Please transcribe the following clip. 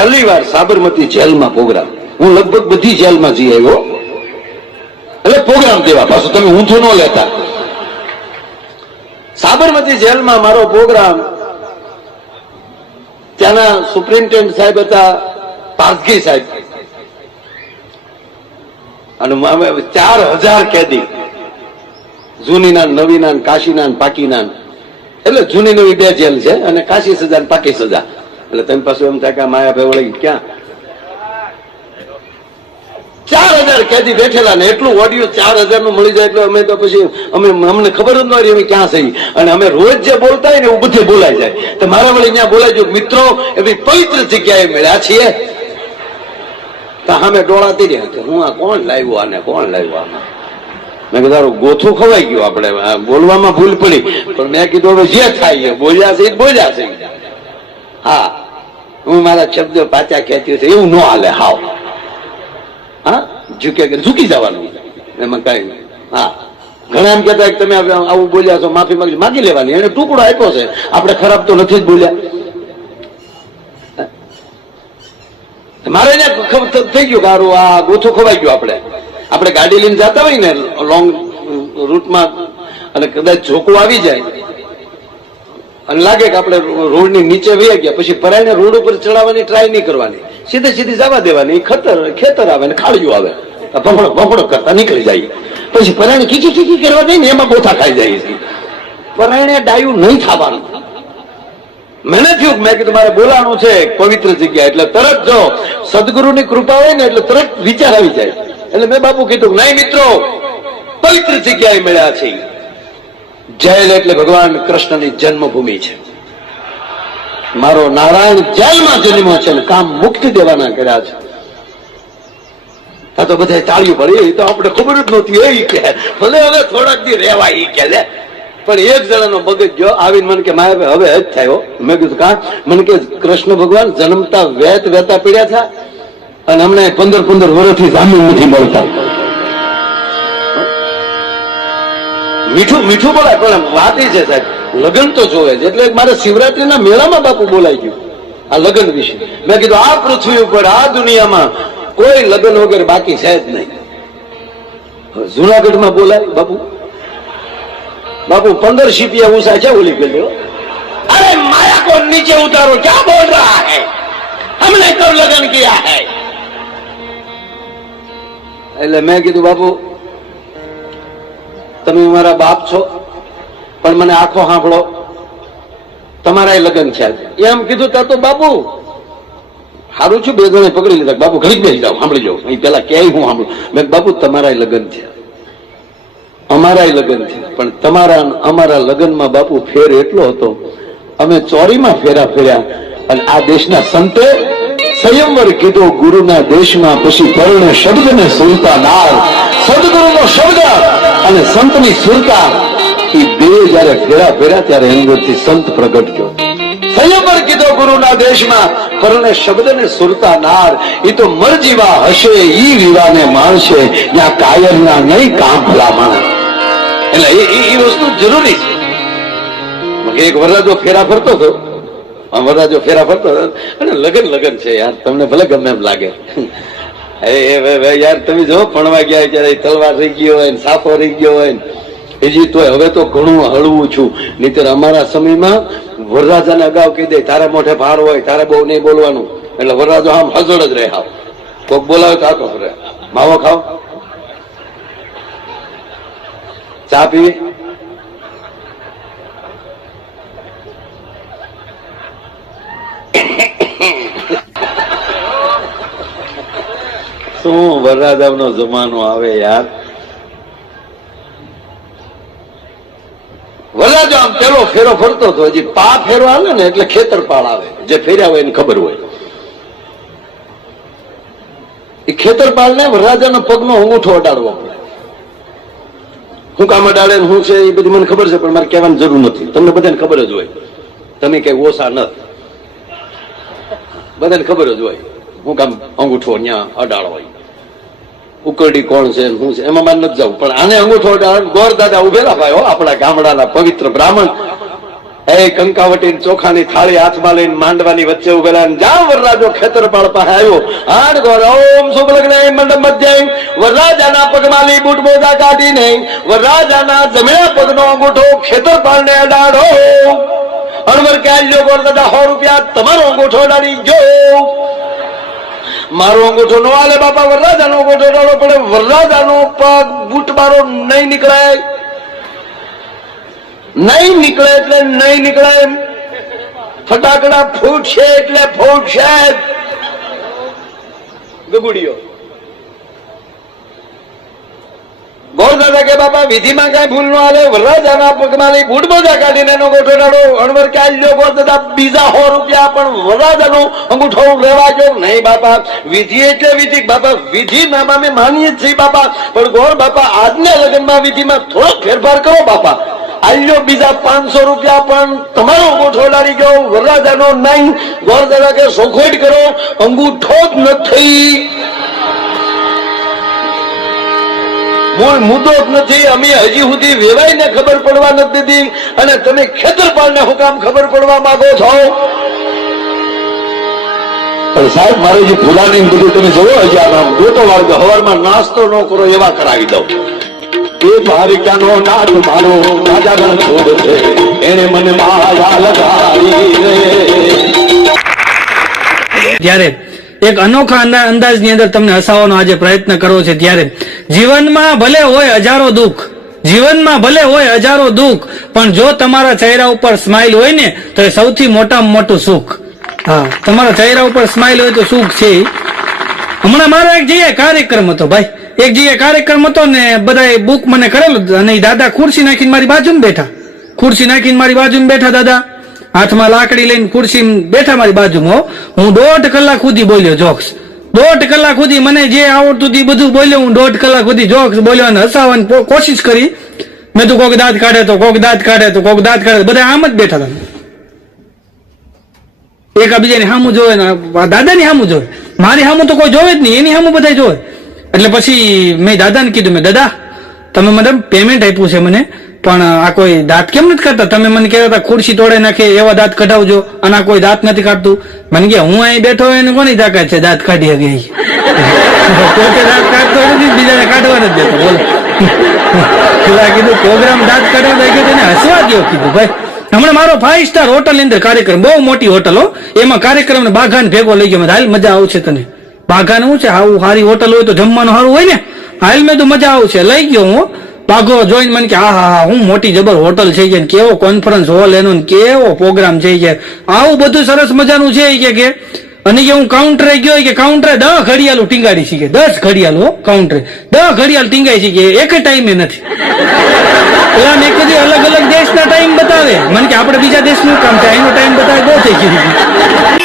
પહેલી વાર સાબરમતી જેલમાં પ્રોગ્રામ. હું લગભગ બધી જેલમાં જઈ આવ્યો. એટલે પ્રોગ્રામ દેવા પાછો તમે ઊંધું ન લેતા. સાબરમતી જેલમાં મારો પ્રોગ્રામ ત્યાંના સુપ્રિન્ટેન્ડન્ટ સાહેબ હતા, પારસગી સાહેબ. અને ચાર હજાર કેદી. જૂનીના, નવીના, કાશીના, પાકીના. એટલે જૂની નવી બે જેલ છે અને કાશી સજા પાકી સજા. એટલે તમે પાછું એમ થાય કે માયા ભાઈ વળી ક્યાં ચાર હજાર કેદી બેઠેલા ને એટલું ઓડિયો ચાર હજારનું મળી જાય એટલે અમે તો પછી, અમે અમને ખબર જ ન રહી અમે ક્યાં થઈ અને અમે રોજ જે બોલતા હોય ને એવું બધે બોલાઈ જાય. તો મારા વળી ત્યાં બોલાય જો મિત્રો, એવી પવિત્ર જગ્યાએ મળ્યા છીએ. તો સામે ડોળાતી રહ્યા કે હું આ કોણ લાવ્યો આને? કોણ લાવ્યો આમાં મેં કીધું ગોથું ખવાઈ ગયું આપણે. બોલવામાં ભૂલ પડી. પણ મેં કીધું, હવે જે થાય બોલ્યા છે બોલ્યા છે. હા. હું મારા શબ્દો પાછા ખેંચ્યું છે, એવું ન હાલે, હાવ. હા? ઝૂકે ઝૂકી જવાનું. એમાં કઈ. હા. ઘણા એમ કહેતા તમે આવું બોલ્યા છો, માફી માંગી માગી લેવાની. એને ટુકડો આપ્યો છે. આપણે ખરાબ તો નથી જ બોલ્યા. મારે એને થઈ ગયું કારું આ ગોથું ખવાઈ ગયું આપણે. આપણે ગાડી લઈને જતા હોય ને લોંગ રૂટમાં અને કદાચ ઝોકું આવી જાય અને લાગે કે આપણે રોડની નીચે વહી ગયા, પછી પરાયને રોડ ઉપર ચડાવવાની ટ્રાય નહીં કરવાની. સીધે સીધી જવા દેવાની, ખતર, ખેતર આવે ને ખાળિયું આવે. ભમણો ભમણો કરતા નીકળી જાય. પછી પરાયણ કીકી કીકી કરવા દે ને એમાં બોથા ખાઈ જાય છે. પરાયણે ડાયું નહીં થવાનું મને થયું મેં કીધું, મારે બોલાવાનું છે પવિત્ર જગ્યા, એટલે તરત જો સદગુરુની કૃપા હોય ને એટલે તરત વિચાર આવી જાય. એટલે મેં બાપુ કીધું નહીં મિત્રો, પવિત્ર જગ્યાએ મળ્યા છે જેલ એટલે ભગવાન કૃષ્ણની જન્મભૂમિ છે. મારો નારાયણ જેલમાં જન્મ્યો છે અને કામ મુક્તિ દેવાના કર્યા છે. આ તો બધા તાળીઓ એ તો આપણે ખબર જ નહોતી એ કે, ભલે હવે થોડાક દી રહેવા ઈ કે લે. પણ એક જણાનો મગજ જો આવીને મને કે, માયા હવે જ થયો મેં કીધું, કા? મને કે, કૃષ્ણ ભગવાન જન્મતા વેત વેતા પીડ્યા હતા અને હમણાં પંદર પંદર વર્ષથી જામીન નથી મળતા. મીઠું મીઠું બોલાય, પણ વાત એ છે સાહેબ, લગ્ન તો જોવે છે. એટલે મારે શિવરાત્રીના મેળામાં બાપુ બોલાય ગયું આ લગ્ન વિશે. મેં કીધું, આ પૃથ્વી ઉપર, આ દુનિયામાં કોઈ લગ્ન વગર બાકી છે જ નહીં. જુનાગઢમાં બોલાય બાપુ. બાપુ, પંદર શીપિયા ઊંચા છે ઓલી ગયો અરે માયા કો નીચે ઉતારો, ક્યાં બોલ રહા હૈ? હમને કબ લગન કિયા હૈ? એટલે મેં કીધું, બાપુ તમે મારા બાપ છો, પણ મને આખો સાંભળો. તમારા લગ્ન છે એમ કીધું ત્યાં તો બાપુ સારું છું, બે જણે પકડી લીધા. બાપુ, ઘડીક બેસી જાઓ, સાંભળી જાઓ. અહીં પેલા ક્યાંય હું સાંભળું. મેં બાપુ, તમારા લગ્ન છે. અમારા લગ્ન છે, પણ તમારા, અમારા લગ્નમાં બાપુ ફેર એટલો હતો, અમે ચોરીમાં ફેરા ફેર્યા અને આ દેશના સંતે સંયમવર કીધો, ગુરુના દેશમાં પછી પરણે શબ્દને સુરતા નાર સદગુરુનો શબ્દ અને સંતની સુરતા એ બે જયારે ફેરા ફેર્યા ત્યારે અંદરથી સંત પ્રગટ થયો. એટલે જરૂરી એક વરરાજો ફેરા ફરતો હતો ફેરા ફરતો હતો અને લગન લગન છે યાર, તમને ભલે ગમે એમ લાગે. હવે યાર, તમે જો ભણવા ગયા ત્યારે તલવાર રહી ગયો હોય સાફો રહી ગયો હોય બીજી તો હવે તો ઘણું હળવું છું. નહીતર અમારા સમયમાં વરરાજાને અગાઉ કહી દે, તારે મોઢે ભાર હોય, તારે બહુ નહીં બોલવાનું. એટલે વરરાજો આમ હજળ જ રહે આવ કોક બોલાવે તો આખો માવો ખાઓ. ચા પીવી? શું વરરાજાનો જમાનો આવે યાર? વરરાજો આમ પેલો ફેરો ફરતો હતો. હજી પા ફેરો આવે ને એટલે ખેતરપાળ આવે. જે ફેર્યા હોય એને ખબર હોય. એ ખેતરપાળ ને વરરાજાનો પગનો અંગૂઠો અડાડવો હું કામ અડાડે હું છે એ બધી મને ખબર છે, પણ મારે કહેવાની જરૂર નથી. તમને બધાને ખબર જ હોય. તમે કઈ ઓછા નથી બધાને ખબર જ હોય. હું કામ અંગૂઠો ત્યાં અડાડો હોય. ઉકરડી કોણ છે શું છે? એમાં મારે નથી જવું. પણ આને અંગૂઠો ગોર દાદા ઉભેલા ભાઈ હો, આપણા ગામડાના પવિત્ર બ્રાહ્મણ. એ કંકાવટી ચોખાની થાળી હાથમાં લઈને માંડવાની વચ્ચે ઉભેલા જામ વરરાજો ખેતરપાળ પાસે આવ્યો. હાડ ગોર ઓમ શુભ લગ્ન મંડપ મધ્ય. વરરાજાના પગમાં લી બૂટ બોધા કાઢી નહીં વરરાજાના જમણા પગનો અંગૂઠો ખેતરપાળને અડાડો. અણવર ક્યાં ગોર દાદા સો રૂપિયા તમારો અંગૂઠો અડાડી ગયો. મારો અંગૂઠો નો આલે બાપા, વરરાજાનો અંગૂઠો અડાડવો પડે, વરરાજાનો પગ બૂટ મારો નહીં નીકળાય. નહીં નીકળે એટલે નહીં નીકળે ફટાકડા ફૂટશે એટલે ફૂટશે ગગુડીઓ ગોરદાદા કે બાપા, વિધિમાં કઈ ભૂલ ન આવે વરરાજાના પગમાં લઈ બૂટ મોજા કાઢીને એનો ગોઠો ડાડો અણવર ક્યાં બોલ દાદા બીજા સો રૂપિયા, પણ વરરાજાનું અંગૂઠો લેવા જો નહીં બાપા, વિધિ એટલે વિધિ. બાપા, વિધિ ના અમે માનીએ છીએ બાપા. પણ ગોર બાપા, આજના લગ્નમાં વિધિમાં થોડોક ફેરફાર કરો બાપા. આલ્યો બીજા પાંચસો રૂપિયા, પણ તમારો અંગૂઠો ડાળી ગયો. વરરાજાનો નહીં. ગોરદાદા કે સોખોટ કરો. અંગૂઠો જ નથી મૂળ મુદ્દો જ નથી. અમે હજી સુધી વેવાઈને ખબર પડવા નથી દીધી અને તમે ખેતરપાળને હું ખબર પડવા માંગો છો. પણ સાહેબ, મારે જે ફૂલાની બધું તમે જોવો હજી આમ ગોટો વાળો હવારમાં નાસ્તો ન કરો એવા કરાવી દઉં. એ ભારિકાનો નાદ મારો રાજા રણછોડ છે. એને મને માયા લગાવી રે. ત્યારે એક અનોખા અંદાજની અંદર તમને હસાવવાનો આજે પ્રયત્ન કરવો છે ત્યારે. જીવનમાં ભલે હોય હજારો દુઃખ, જીવનમાં ભલે હોય હજારો દુઃખ, પણ જો તમારા ચહેરા ઉપર સ્માઇલ હોય ને, તો એ સૌથી મોટામાં મોટું સુખ. હા, તમારા ચહેરા ઉપર સ્માઇલ હોય તો સુખ છે. હમણાં મારો એક જઈએ કાર્યક્રમ હતો ભાઈ. એક જઈએ કાર્યક્રમ હતો ને બધા બુક મને કરેલો અને દાદા ખુરશી નાખીને મારી બાજુમાં બેઠા. ખુરશી નાખીને મારી બાજુમાં બેઠા દાદા. હાથમાં લાકડી લઈને ખુરશી બેઠા મારી બાજુમાં હું. દોઢ કલાક સુધી બોલ્યો જોક્સ. દોઢ કલાક સુધી મને જે આવડતું હતું બધું બોલ્યો. હું દોઢ કલાક સુધી જોક્સ બોલ્યો અને હસાવવાની કોશિશ કરી. મેં તું કોક દાંત કાઢે તો કોક દાંત કાઢે તો કોક દાંત કાઢે બધા આમ જ બેઠા હતા. એકાબીજાની સામું જોવે ને દાદાની સામું જોવે. મારી સામું તો કોઈ જોવે જ નહીં. એની સામું બધા જોવે. એટલે પછી મેં દાદાને કીધું, મેં દાદા, તમે મને પેમેન્ટ આપ્યું છે મને. પણ આ કોઈ દાંત કેમ નથી કાઢતા? તમે મને કહેતા હતા, ખુરશી તોડે નાખે, એવા દાંત કઢાવજો. અને આ કોઈ દાંત નથી કાઢતું. મને કે, હું અહીં બેઠો હોય એને કોની તાકાત છે દાંત કાઢી શકે ઈ? પોતે દાંત કાઢતો નથી, બીજાને કાઢવા નથી દેતો. બોલો. પેલા કીધું, પ્રોગ્રામ દાંત કાઢવા દઈ ગયો એને હસવા દો કીધું, ભાઈ, હમણાં મારો ફાઈવ સ્ટાર હોટલ અંદર કાર્યક્રમ, બહુ મોટી હોટલ હો. એમાં કાર્યક્રમ ને બાઘાને ભેગો લઈ ગયો. હાલ મજા આવશે તને. બાઘાને શું છે? આવું સારી હોટલ હોય તો જમવાનું સારું હોય ને? હાલ મેં તો મજા આવશે. લઈ ગયો હું. બાઘો જોઈને મને કે, હા હા હા, હું મોટી જબર હોટલ છે કે કેવો કોન્ફરન્સ હોલ એનો કેવો પ્રોગ્રામ છે કે. આવું બધું સરસ મજાનું છે કે કે. અને કે હું કાઉન્ટરે ગયો કે કાઉન્ટરે દસ ઘડિયાળું ટીંગાડી શીખે દસ ઘડિયાળો કાઉન્ટરે દસ ઘડિયાળ ટીંગાઈ શીખે એક ટાઈમે નથી. પેલા મેં કીધું અલગ અલગ દેશના ટાઈમ બતાવે. મને કે, આપણે બીજા દેશનું કામ છે એનો ટાઈમ બતાવે, બહુ થઈ ગયું.